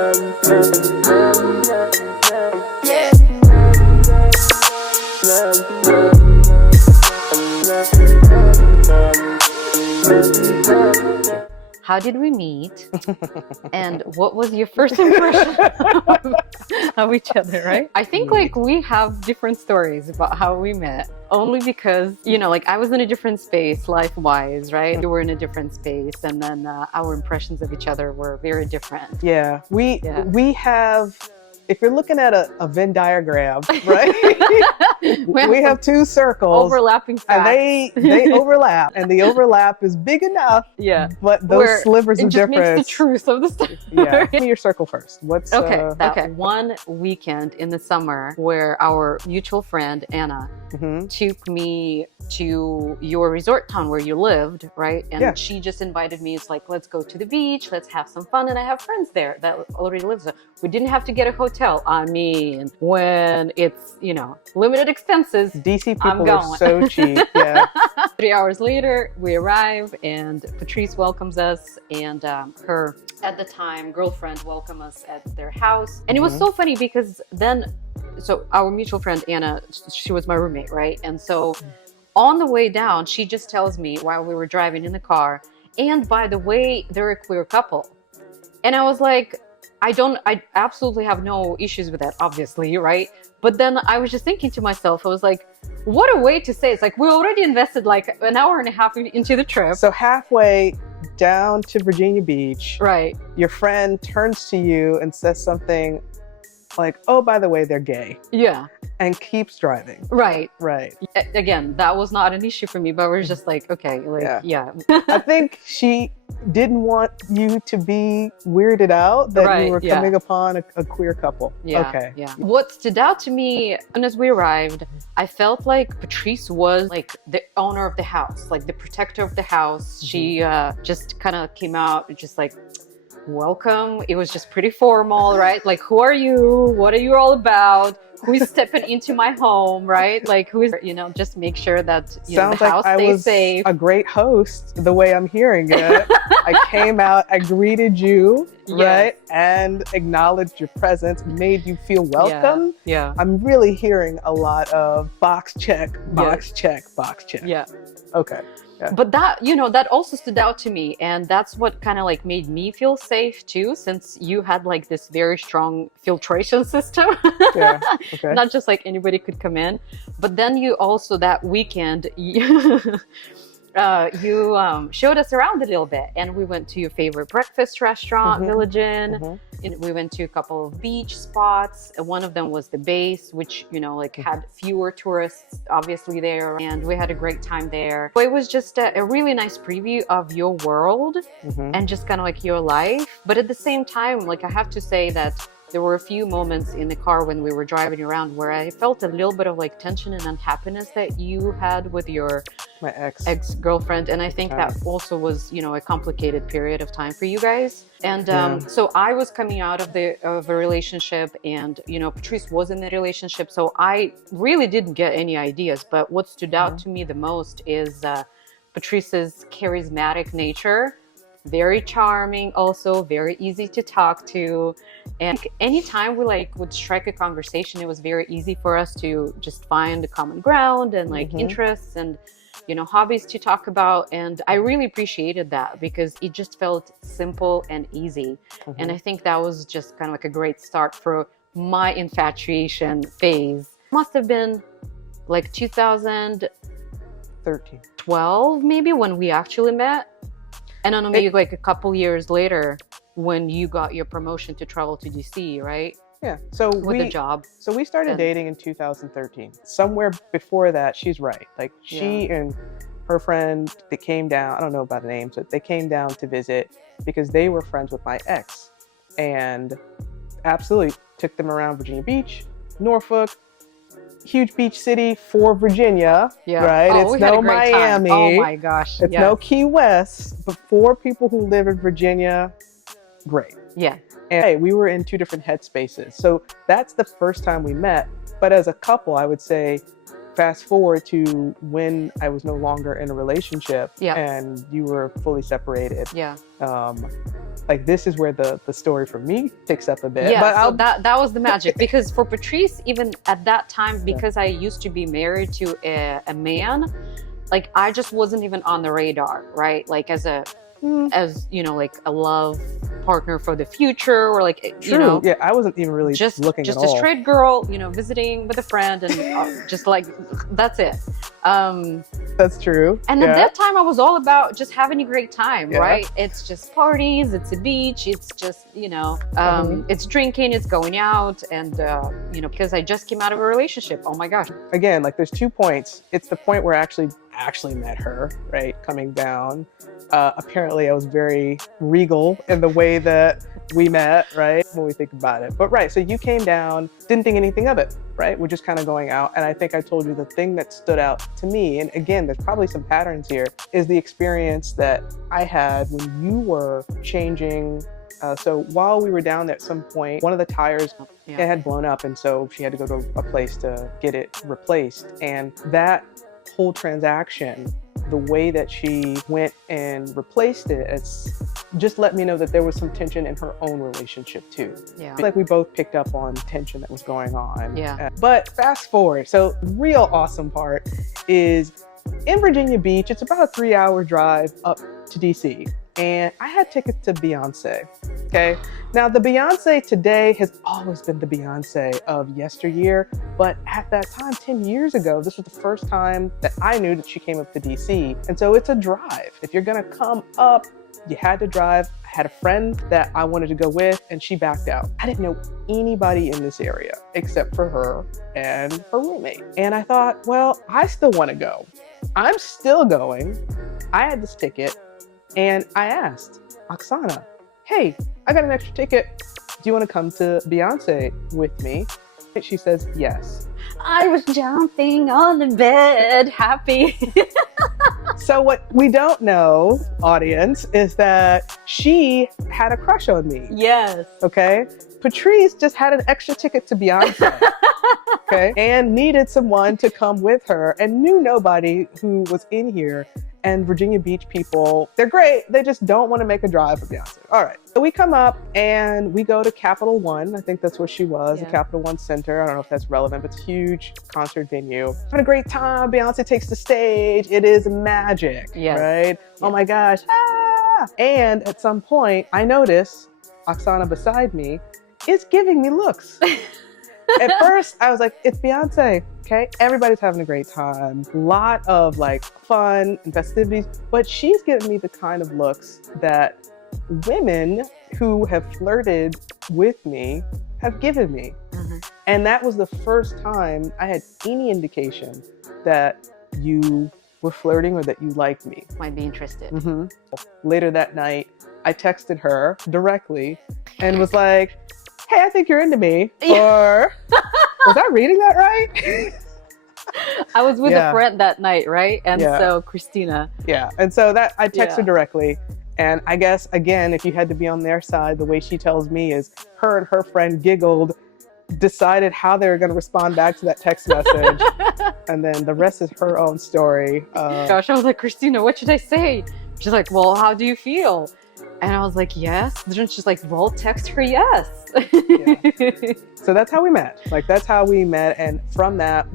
How did we meet? And what was your first impression of each other, right? I think like we have different stories about how we met, only because, you know, like I was in a different space life-wise, right? You were in a different space, and then our impressions of each other were very different. Yeah, we have, if you're looking at a Venn diagram, right? we have two circles. Overlapping facts. And they overlap, and the overlap is big enough. Yeah. But those slivers of difference. It just makes the truth of the story. Yeah. Give me your circle first. What's that one weekend in the summer where our mutual friend Anna took me to your resort town where you lived, right? And she just invited me. It's like, let's go to the beach, let's have some fun. And I have friends there that already live there. We didn't have to get a hotel. I mean, when it's, you know, limited expenses, DC people are so cheap. Yeah. 3 hours later, we arrive and Patrice welcomes us, and her, at the time, girlfriend welcomed us at their house. And it was so funny because then, so our mutual friend Anna, she was my roommate, right? And so on the way down, she just tells me while we were driving in the car, and by the way, they're a queer couple. And I was like, I absolutely have no issues with that, obviously, right? But then I was just thinking to myself, I was like, what a way to say it. It's like, we already invested like an hour and a half into the trip. So halfway down to Virginia Beach, right? Your friend turns to you and says something like, oh, by the way, they're gay. Yeah. And keeps driving. Right. Right. Again, that was not an issue for me, but we're just like, okay, like, yeah. I think she didn't want you to be weirded out that you were coming upon a queer couple. Yeah. Okay. Yeah. What stood out to me, and as we arrived, I felt like Patrice was like the owner of the house, like the protector of the house. She just kind of came out just like, welcome. It was just pretty formal, right? Like, who are you? What are you all about? Who is stepping into my home, right? Like, who is, you know, just make sure that the house stays safe. A great host, the way I'm hearing it. I came out, I greeted you, right? And acknowledged your presence, made you feel welcome. Yeah. I'm really hearing a lot of box check, box check, box check. Yeah. Okay. Yeah. But that, you know, that also stood out to me. And that's what kind of like made me feel safe too, since you had like this very strong filtration system. Yeah. Okay. Not just like anybody could come in. But then you also, that weekend, you showed us around a little bit, and we went to your favorite breakfast restaurant, Village Inn. And we went to a couple of beach spots. One of them was the base, which, you know, like had fewer tourists obviously there, and we had a great time there. But it was just a really nice preview of your world and just kind of like your life. But at the same time, like, I have to say that there were a few moments in the car when we were driving around where I felt a little bit of like tension and unhappiness that you had with your ex-girlfriend. And I think that also was, you know, a complicated period of time for you guys. And so I was coming out of a relationship, and, you know, Patrice was in the relationship. So I really didn't get any ideas. But what stood out to me the most is Patrice's charismatic nature. Very charming, also very easy to talk to. And anytime we like would strike a conversation, it was very easy for us to just find a common ground and like interests and, you know, hobbies to talk about. And I really appreciated that because it just felt simple and easy. And I think that was just kind of like a great start for my infatuation phase. Must have been like 2012 maybe when we actually met. And I know maybe like a couple years later when you got your promotion to travel to DC, right? Yeah. So with a job. So we started dating in 2013. Somewhere before that, she's right. Like she and her friend, they came down, I don't know about the names, but they came down to visit because they were friends with my ex. And absolutely took them around Virginia Beach, Norfolk, huge beach city for Virginia, right? Oh, it's no Miami. Oh my gosh. It's no Key West, but for people who live in Virginia, great. Yeah. And hey, we were in two different headspaces. So that's the first time we met. But as a couple, I would say fast forward to when I was no longer in a relationship and you were fully separated. Yeah. Like this is where the story for me picks up a bit. Yeah, but so that was the magic, because for Patrice, even at that time, because I used to be married to a man, like I just wasn't even on the radar, right? Like as you know, like a love partner for the future, or like you know, yeah, I wasn't even really looking just at all. a straight girl, you know, visiting with a friend, and just like that's it. That's true. And at that time, I was all about just having a great time, right? It's just parties, it's a beach, it's just, you know, it's drinking, it's going out, and you know, because I just came out of a relationship. Oh my gosh! Again, like there's 2 points. It's the point where I actually met her, right? Coming down. Apparently I was very regal in the way that we met, right? When we think about it. But right, so you came down, didn't think anything of it, right? We're just kind of going out. And I think I told you the thing that stood out to me, and again, there's probably some patterns here, is the experience that I had when you were changing. So while we were down there at some point, one of the tires it had blown up, and so she had to go to a place to get it replaced. And that whole transaction, the way that she went and replaced it, it's just let me know that there was some tension in her own relationship too. Yeah. Like we both picked up on tension that was going on. Yeah. But fast forward, so real awesome part is in Virginia Beach, it's about a 3-hour drive up to DC. And I had tickets to Beyonce, okay? Now the Beyonce today has always been the Beyonce of yesteryear, but at that time, 10 years ago, this was the first time that I knew that she came up to DC. And so it's a drive. If you're gonna come up, you had to drive. I had a friend that I wanted to go with, and she backed out. I didn't know anybody in this area except for her and her roommate. And I thought, well, I still wanna go. I'm still going. I had this ticket. And I asked Oksana, hey, I got an extra ticket. Do you want to come to Beyonce with me? And she says, yes. I was jumping on the bed, happy. So what we don't know, audience, is that she had a crush on me. Yes. Okay? Patrice just had an extra ticket to Beyonce. Okay? And needed someone to come with her and knew nobody who was in here. And Virginia Beach people, they're great. They just don't want to make a drive for Beyonce. All right. So we come up and we go to Capital One. I think that's where she was, the Capital One Center. I don't know if that's relevant, but it's a huge concert venue. Having a great time. Beyonce takes the stage. It is magic, right? Oh my gosh. Ah! And at some point, I notice Oksana beside me is giving me looks. At first, I was like, it's Beyonce, okay? Everybody's having a great time. A lot of like fun and festivities, but she's giving me the kind of looks that women who have flirted with me have given me. And that was the first time I had any indication that you were flirting or that you liked me. Might be interested. Later that night, I texted her directly and was like, hey, I think you're into me. Or, was I reading that right? I was with a friend that night, right? And so Christina. Yeah, and so that I texted her directly. And I guess, again, if you had to be on their side, the way she tells me is her and her friend giggled, decided how they were going to respond back to that text message. And then the rest is her own story. Gosh, I was like, Christina, what should I say? She's like, well, how do you feel? And I was like, yes. And she's like, well, text her yes. So that's how we met. Like, that's how we met. And from that,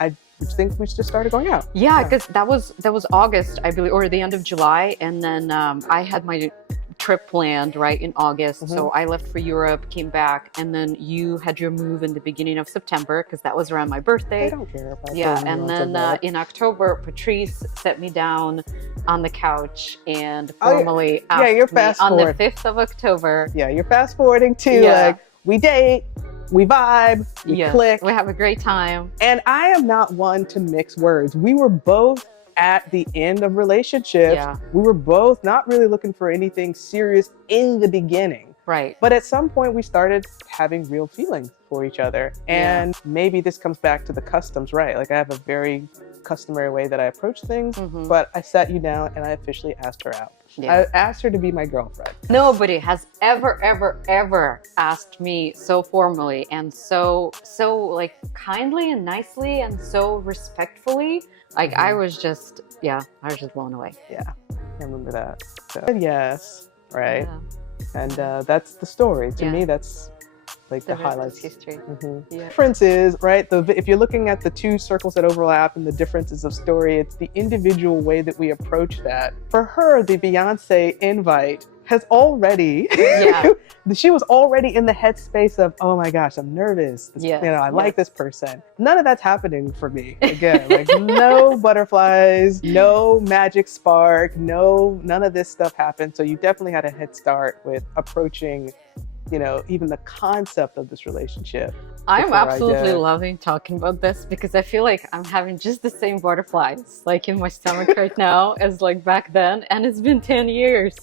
I think we just started going out. Yeah, because that was August, I believe, or the end of July. And then I had my trip planned right in August. So I left for Europe, came back, and then you had your move in the beginning of September because that was around my birthday. I don't care about and then in October, Patrice set me down on the couch and formally asked you're me fast on the forward. 5th of October. Yeah, you're fast forwarding to like, we date, we vibe, we click. We have a great time. And I am not one to mix words. We were both at the end of relationships. We were both not really looking for anything serious in the beginning. Right. But at some point we started having real feelings for each other. And maybe this comes back to the customs, right? Like I have a very customary way that I approach things, but I sat you down and I officially asked her out. I asked her to be my girlfriend. Nobody has ever asked me so formally and so like kindly and nicely and so respectfully. Like I was just blown away. Yeah, I remember that. So, yes, right. Yeah. And that's the story. To me, that's like the rest highlights. is history. The difference is, right, if you're looking at the two circles that overlap and the differences of story, it's the individual way that we approach that. For her, the Beyonce invite has already, she was already in the headspace of, oh my gosh, I'm nervous. I like this person. None of that's happening for me. Again, like no butterflies, no magic spark, none of this stuff happened. So you definitely had a head start with approaching, even the concept of this relationship. I'm absolutely loving talking about this because I feel like I'm having just the same butterflies like in my stomach right now as like back then, and it's been 10 years.